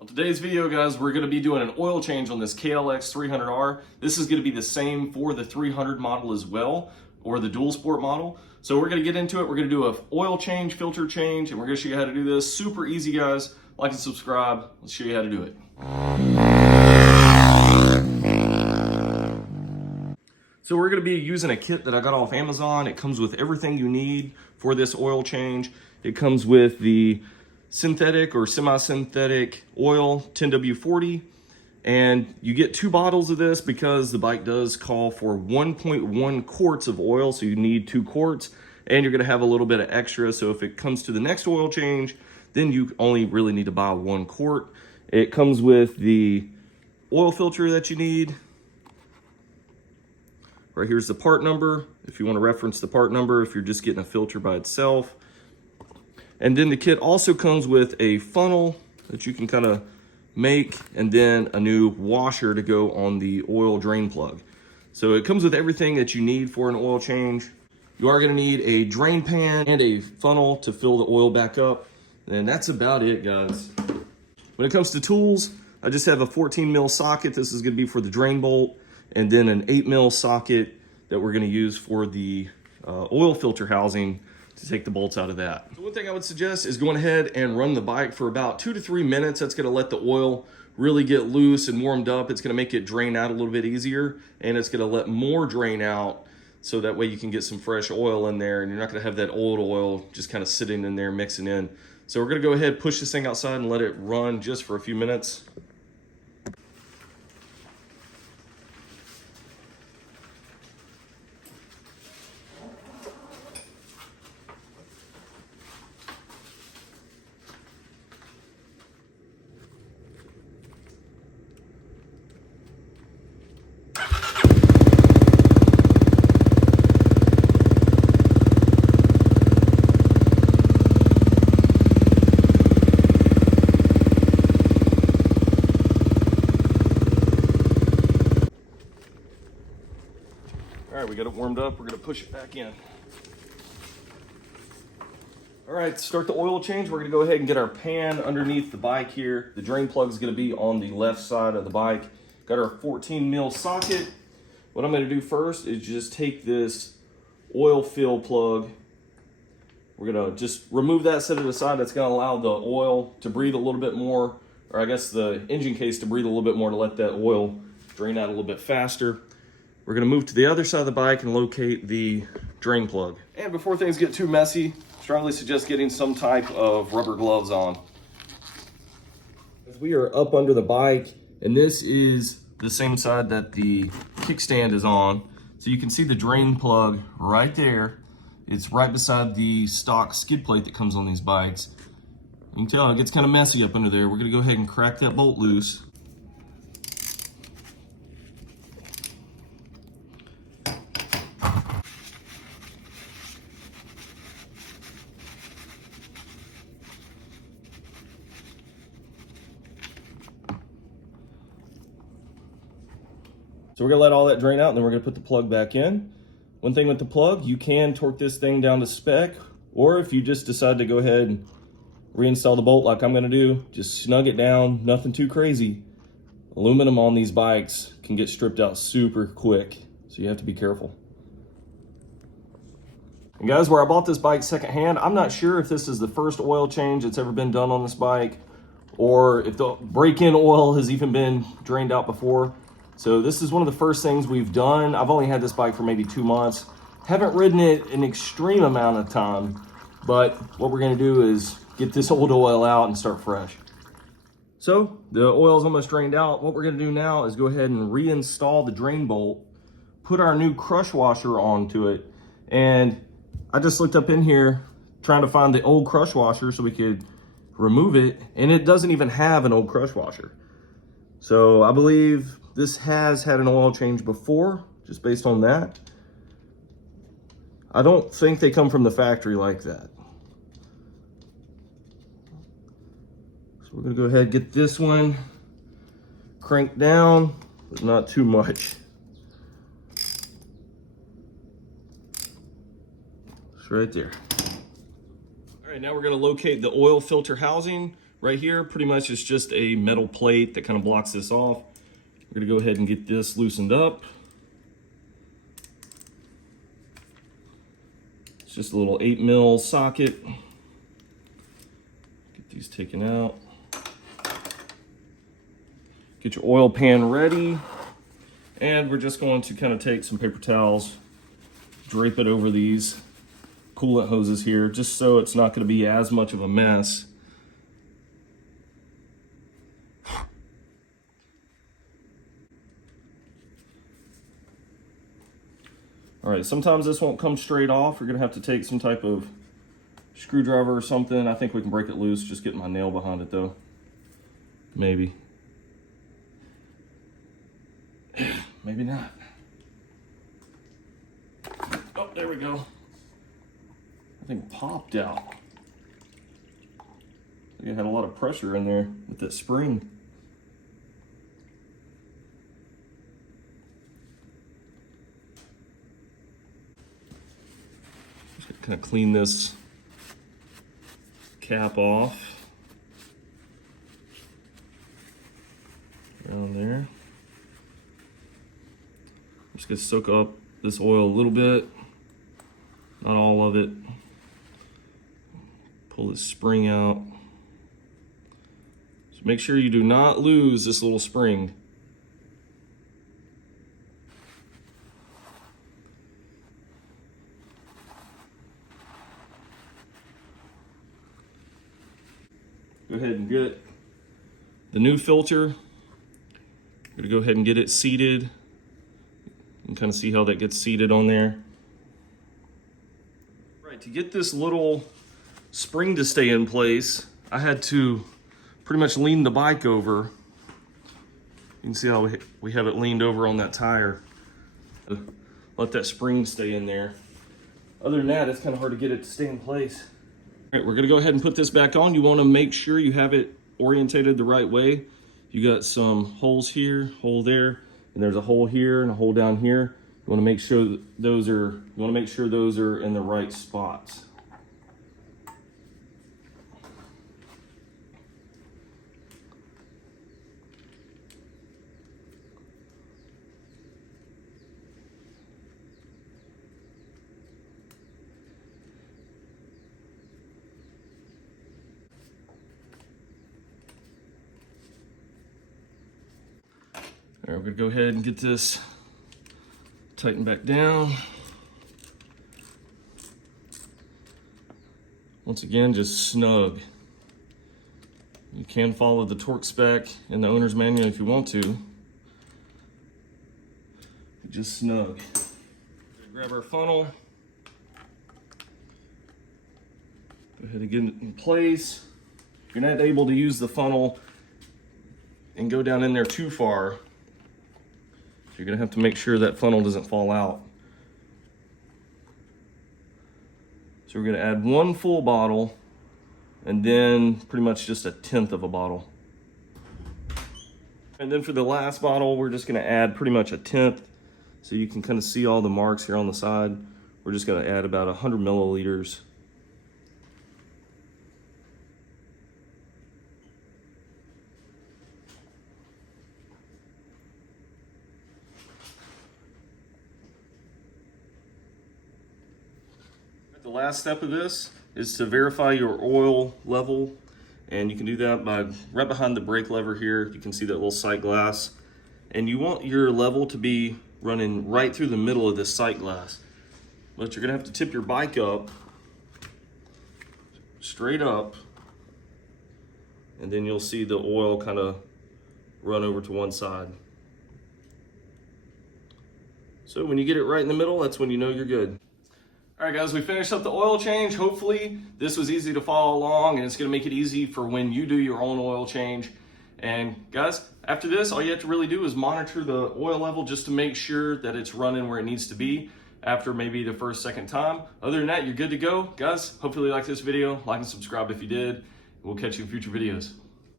On today's video, guys, we're going to be doing an oil change on this KLX300R. This is going to be the same for the 300 model as well, or the dual sport model. So we're going to get into it. We're going to do an oil change, filter change, and we're going to show you how to do this. Super easy, guys. Like and subscribe. Let's show you how to do it. So we're going to be using a kit that I got off Amazon. It comes with everything you need for this oil change. It comes with the synthetic or semi-synthetic oil 10W40, and you get 2 bottles of this because the bike does call for 1.1 quarts of oil, so you need 2 quarts, and you're going to have a little bit of extra. So if it comes to the next oil change, then you only really need to buy 1 quart. It comes with the oil filter that you need. Right here's the part number if you want to reference the part number if you're just getting a filter by itself. And then the kit also comes with a funnel that you can kind of make, and then a new washer to go on the oil drain plug. So it comes with everything that you need for an oil change. You are going to need a drain pan and a funnel to fill the oil back up. And that's about it, guys. When it comes to tools, I just have a 14 mil socket. This is going to be for the drain bolt, and then an 8 mil socket that we're going to use for the oil filter housing to take the bolts out of that. So one thing I would suggest is going ahead and run the bike for about 2 to 3 minutes. That's going to let the oil really get loose and warmed up. It's going to make it drain out a little bit easier, and it's going to let more drain out, so that way you can get some fresh oil in there and you're not going to have that old oil just kind of sitting in there mixing in. So we're going to go ahead, push this thing outside and let it run just for a few minutes. All right, we got it warmed up. We're gonna push it back in. All right, to start the oil change, we're gonna go ahead and get our pan underneath the bike here. The drain plug is gonna be on the left side of the bike. Got our 14 mil socket. What I'm gonna do first is just take this oil fill plug. We're gonna just remove that, set it aside. That's gonna allow the oil to breathe a little bit more, or I guess the engine case to breathe a little bit more to let that oil drain out a little bit faster. We're gonna move to the other side of the bike and locate the drain plug. And before things get too messy, strongly suggest getting some type of rubber gloves on. As we are up under the bike, and this is the same side that the kickstand is on, so you can see the drain plug right there. It's right beside the stock skid plate that comes on these bikes. You can tell it gets kind of messy up under there. We're gonna go ahead and crack that bolt loose. So we're gonna let all that drain out, and then we're gonna put the plug back in. One thing with the plug, you can torque this thing down to spec, or if you just decide to go ahead and reinstall the bolt like I'm gonna do, just snug it down, nothing too crazy. Aluminum on these bikes can get stripped out super quick, so you have to be careful. And guys, where I bought this bike secondhand, I'm not sure if this is the first oil change that's ever been done on this bike, or if the break-in oil has even been drained out before. So this is one of the first things we've done. I've only had this bike for maybe 2 months. Haven't ridden it an extreme amount of time, but what we're gonna do is get this old oil out and start fresh. So the oil's almost drained out. What we're gonna do now is go ahead and reinstall the drain bolt, put our new crush washer onto it, and I just looked up in here trying to find the old crush washer so we could remove it, and it doesn't even have an old crush washer. So I believe this has had an oil change before, just based on that. I don't think they come from the factory like that. So we're gonna go ahead and get this one cranked down, but not too much. It's right there. All right, now we're gonna locate the oil filter housing. Right here, pretty much it's just a metal plate that kind of blocks this off. We're gonna go ahead and get this loosened up. It's just a little 8mm socket. Get these taken out. Get your oil pan ready. And we're just going to kind of take some paper towels, drape it over these coolant hoses here, just so it's not going to be as much of a mess. All right, sometimes this won't come straight off. You're gonna have to take some type of screwdriver or something. I think we can break it loose, just get my nail behind it though. Maybe. Maybe not. Oh, there we go. I think it popped out. I think it had a lot of pressure in there with that spring. Just kind of clean this cap off. Around there. I'm just gonna soak up this oil a little bit, not all of it. Pull this spring out. So make sure you do not lose this little spring. Go ahead and get the new filter. I'm gonna go ahead and get it seated. You can kind of see how that gets seated on there. Right, to get this little spring to stay in place, I had to pretty much lean the bike over. You can see how we have it leaned over on that tire. Let that spring stay in there. Other than that, it's kind of hard to get it to stay in place. All right, we're gonna go ahead and put this back on. You wanna make sure you have it orientated the right way. You got some holes here, hole there, and there's a hole here and a hole down here. You wanna make sure that those are in the right spots. All right, we're gonna go ahead and get this tightened back down. Once again, just snug. You can follow the torque spec in the owner's manual if you want to. Just snug. Grab our funnel. Go ahead and get it in place. You're not able to use the funnel and go down in there too far. You're gonna have to make sure that funnel doesn't fall out. So we're gonna add 1 full bottle and then pretty much just 1/10 of a bottle. And then for the last bottle, we're just gonna add pretty much 1/10. So you can kind of see all the marks here on the side. We're just gonna add about 100 milliliters. The last step of this is to verify your oil level, and you can do that by right behind the brake lever here. You can see that little sight glass, and you want your level to be running right through the middle of this sight glass. But you're gonna have to tip your bike up, straight up, and then you'll see the oil kind of run over to one side. So when you get it right in the middle, that's when you know you're good. All right, guys, we finished up the oil change. Hopefully this was easy to follow along, and it's gonna make it easy for when you do your own oil change. And guys, after this, all you have to really do is monitor the oil level just to make sure that it's running where it needs to be after maybe the first, second time. Other than that, you're good to go. Guys, hopefully you liked this video. Like and subscribe if you did. We'll catch you in future videos.